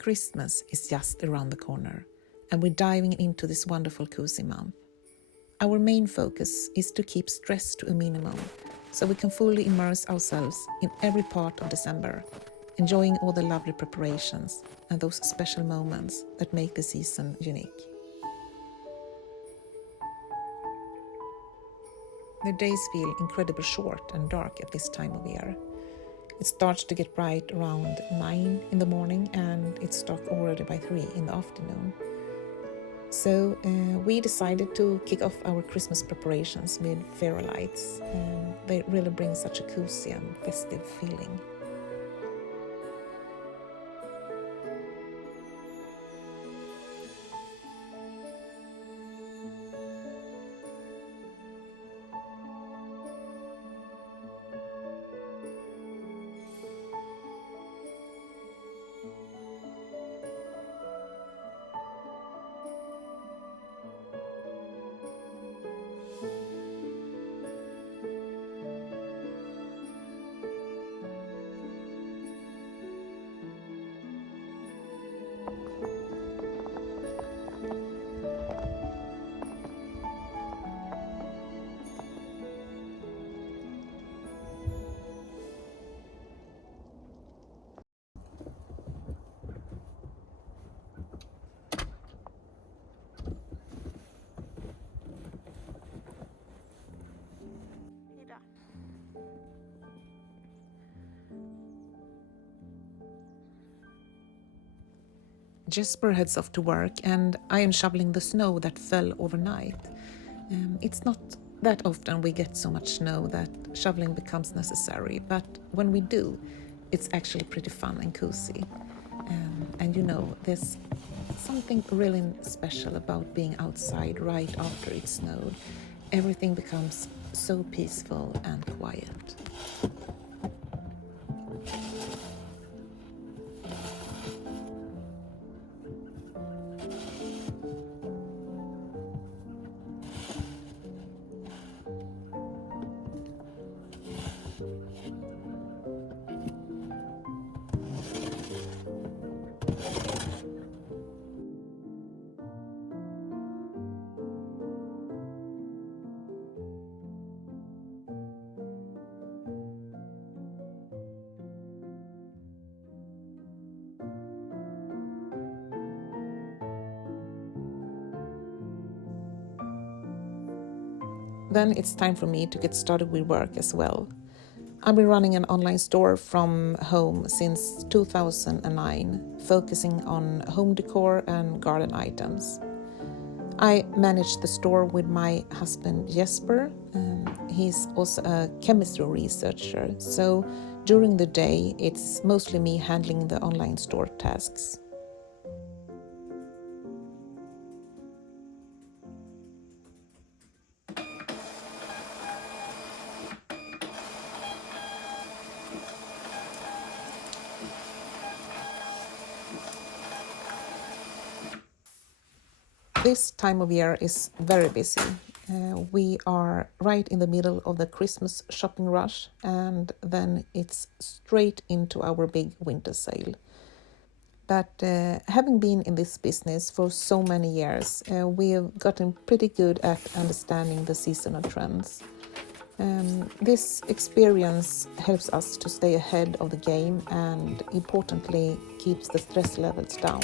Christmas is just around the corner, and we're diving into this wonderful cozy month. Our main focus is to keep stress to a minimum, so we can fully immerse ourselves in every part of December, enjoying all the lovely preparations and those special moments that make the season unique. The days feel incredibly short and dark at this time of year. It starts to get bright around 9 in the morning and it's dark already by 3 in the afternoon. So we decided to kick off our Christmas preparations with fairy lights. They really bring such a cozy and festive feeling. Jesper heads off to work and I am shoveling the snow that fell overnight. It's not that often we get so much snow that shoveling becomes necessary, but when we do, it's actually pretty fun and cozy. And you know, there's something really special about being outside right after it snowed. Everything becomes so peaceful and quiet. Then it's time for me to get started with work as well. I've been running an online store from home since 2009, focusing on home decor and garden items. I manage the store with my husband Jesper. He's also a chemistry researcher, so during the day it's mostly me handling the online store tasks. This time of year is very busy. We are right in the middle of the Christmas shopping rush, and then it's straight into our big winter sale. But having been in this business for so many years, we have gotten pretty good at understanding the seasonal trends. This experience helps us to stay ahead of the game and, importantly, keeps the stress levels down.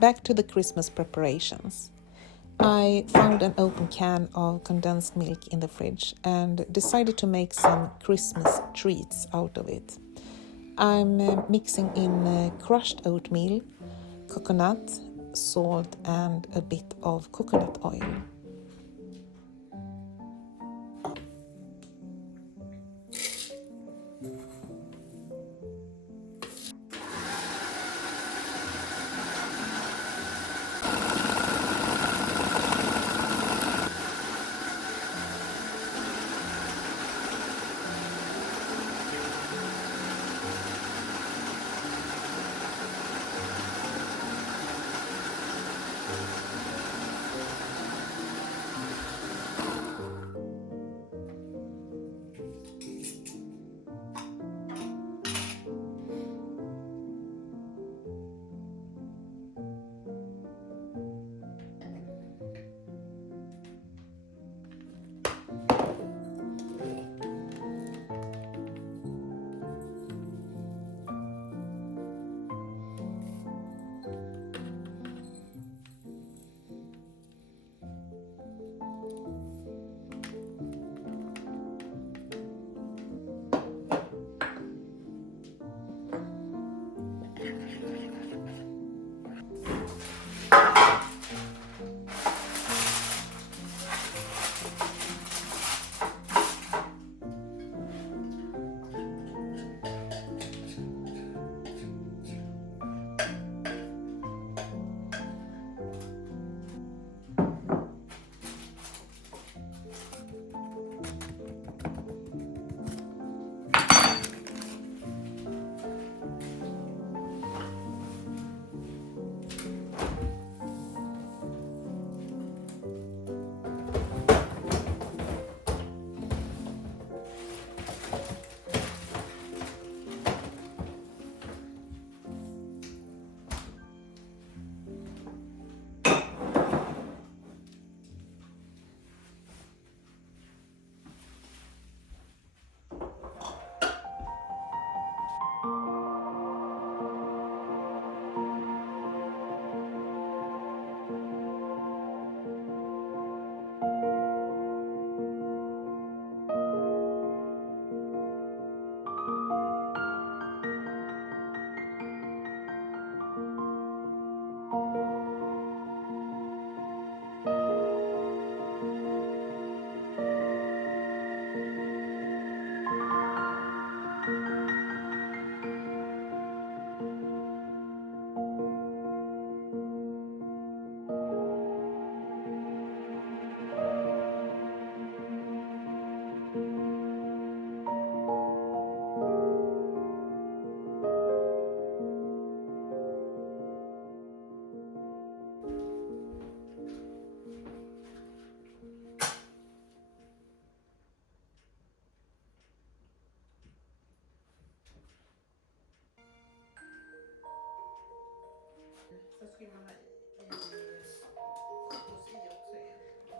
Back to the Christmas preparations. I found an open can of condensed milk in the fridge and decided to make some Christmas treats out of it. I'm mixing in crushed oatmeal, coconut, salt and a bit of coconut oil.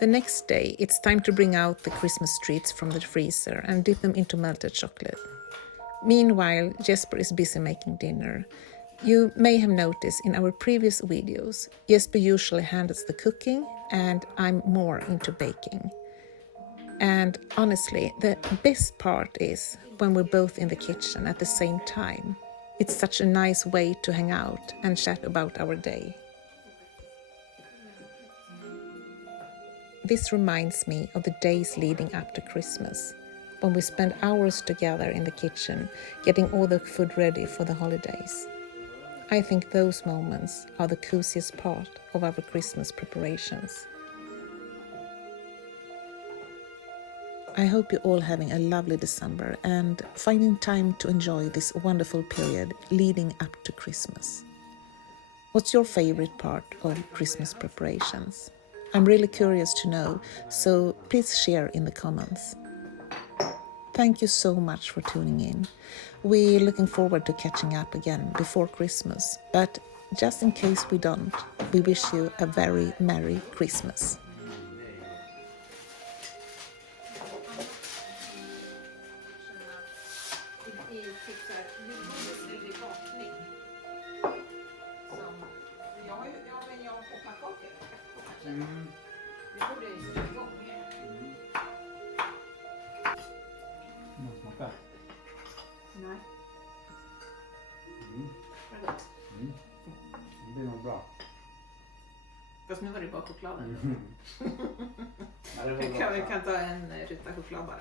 The next day, it's time to bring out the Christmas treats from the freezer and dip them into melted chocolate. Meanwhile, Jesper is busy making dinner. You may have noticed in our previous videos, Jesper usually handles the cooking and I'm more into baking. And honestly, the best part is when we're both in the kitchen at the same time. It's such a nice way to hang out and chat about our day. This reminds me of the days leading up to Christmas, when we spend hours together in the kitchen, getting all the food ready for the holidays. I think those moments are the coziest part of our Christmas preparations. I hope you're all having a lovely December and finding time to enjoy this wonderful period leading up to Christmas. What's your favorite part of Christmas preparations? I'm really curious to know, so please share in the comments. Thank you so much for tuning in. We're looking forward to catching up again before Christmas, but just in case we don't, we wish you a very Merry Christmas. Smaka. Nej. Vad gott. Det blir nog bra. Fast nu var det bara chokladen. Ja, det var bra. Vi kan ta en ruta choklad bara.